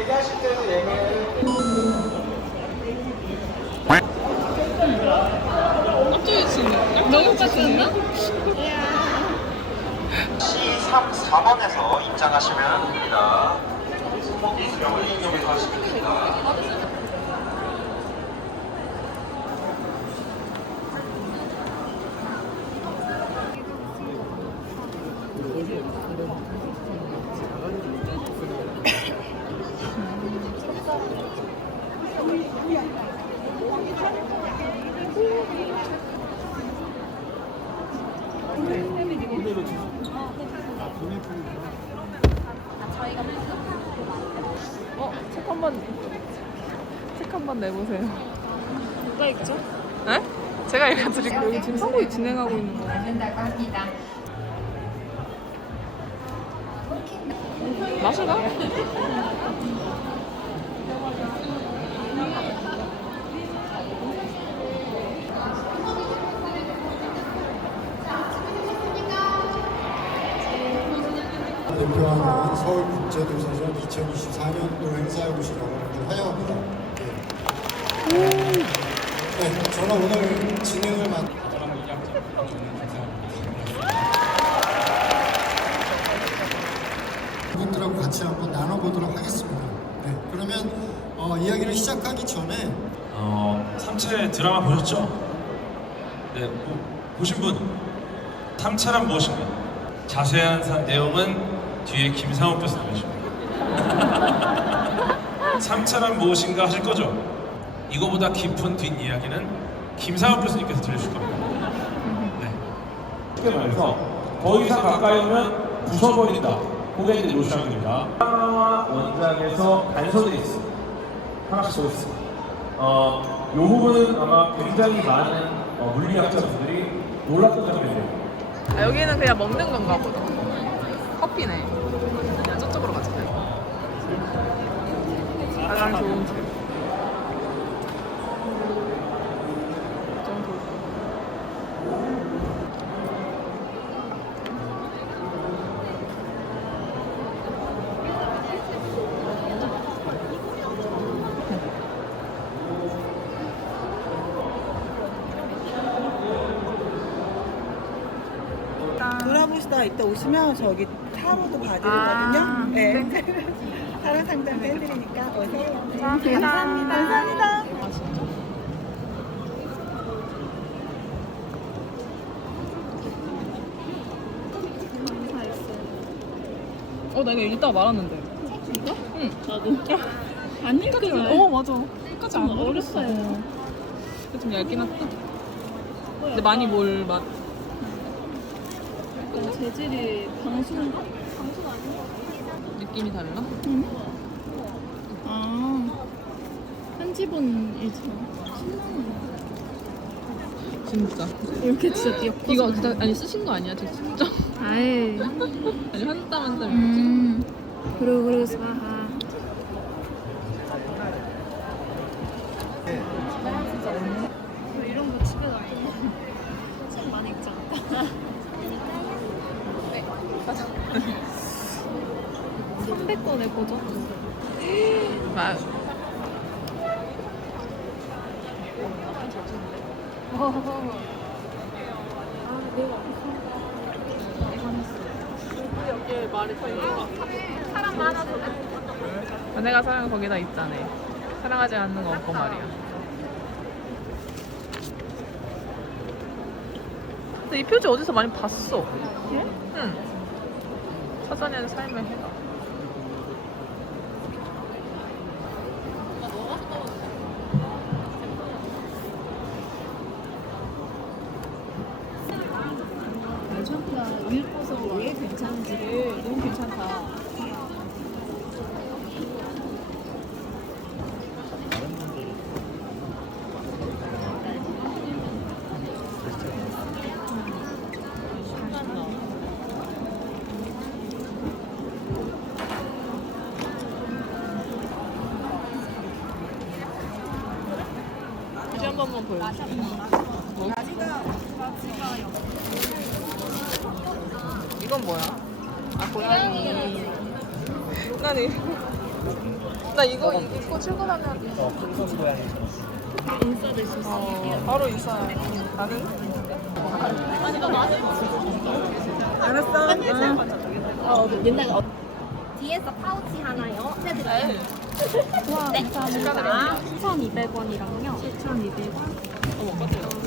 얘기하실 때도 얘기해요. 갑자기 지금 너무 짜증나? C3, 4번에서 입장하시면 됩니다. 손목이 여기 쪽에서 하시면 됩니다. 어, 책 한 번 책 한 번 내보세요. 누가 읽죠? 네? 제가 읽어드릴게요. 여기 지금 선거위 진행하고 있는 거. 된다고 합니다. 마실까? 대표하는 서울국제도서전 2024년도 행사에 오신 여러분들 환영합니다. 네. 네, 저는 오늘 진행을 맡 분들하고 같이 한번 나눠보도록 하겠습니다. 네, 그러면 어, 이야기를 시작하기 전에 어, 3차 드라마 보셨죠? 네, 보, 보신 분 3차란 무엇인가? 자세한 사- 내용은 뒤에 김상욱 교수 나오십니다. 3차란 무엇인가 하실 거죠? 이거보다 깊은 뒷이야기는 김상욱 교수님께서 들려주실 겁니다. 네. 쉽게 말해서 더 이상 가까이 오면 부숴버린다. 그게 이제 노션입니다. 하나와 원작에서 단서들이 있어. 하나씩 더 있어. 어, 이 부분은 아마 굉장히 많은 어, 물리학자분들이 놀랐던 점이에요. 아, 여기는 그냥 먹는 건가 보다. 커피네. 그냥 저쪽으로 가자. 가장 좋은 집. 이따 오시면 저기 타로도 봐드리거든요. 아, 네. 타로 상담도 해드리니까 오세요. 네, 감사합니다. 감사합니다. 어, 나 이거 읽다가 말았는데. 진짜? 응. 나도. 안 읽거든. 어, 맞아. 끝까지 안좀 어렸어요. 좀 얇긴 하다. 근데 많이 뭘 맛. 재질이 방수인가? 방수 아니야? 느낌이 달라? 아. 편집본이죠. 진짜. 이렇게 진짜 띄어. 이거 진짜 아니 쓰신 거 아니야? 진짜. 아예. 아니 한땀 한 땀. 음. 그리고 그리고 사하. 이런 거 집에 놔 있나? 책 많이 읽지 않았다. 네, 맞아. 300권의 버전? 막 내가 사랑 거기다 있잖아. 사랑하지 않는 거 없고 말이야. 근데 이 표지 어디서 많이 봤어? 응. 사전에는 삶의 해가. 전부가 읽어서 왜 괜찮은지를 너무 괜찮다. 한 번만 보여줘. 이건 뭐야? 아 고양이. 난 이. 나 이거 입고 출근하면 인싸도 있었어. 어, 바로 인사해. 나는 알았어. 응. 어, 옛날에 어. 뒤에서 파우치 하나요? 해드릴게요. 와, 네, 감사합니다. 7,200원이랑요. 7,200원. 어머, 꺼져요.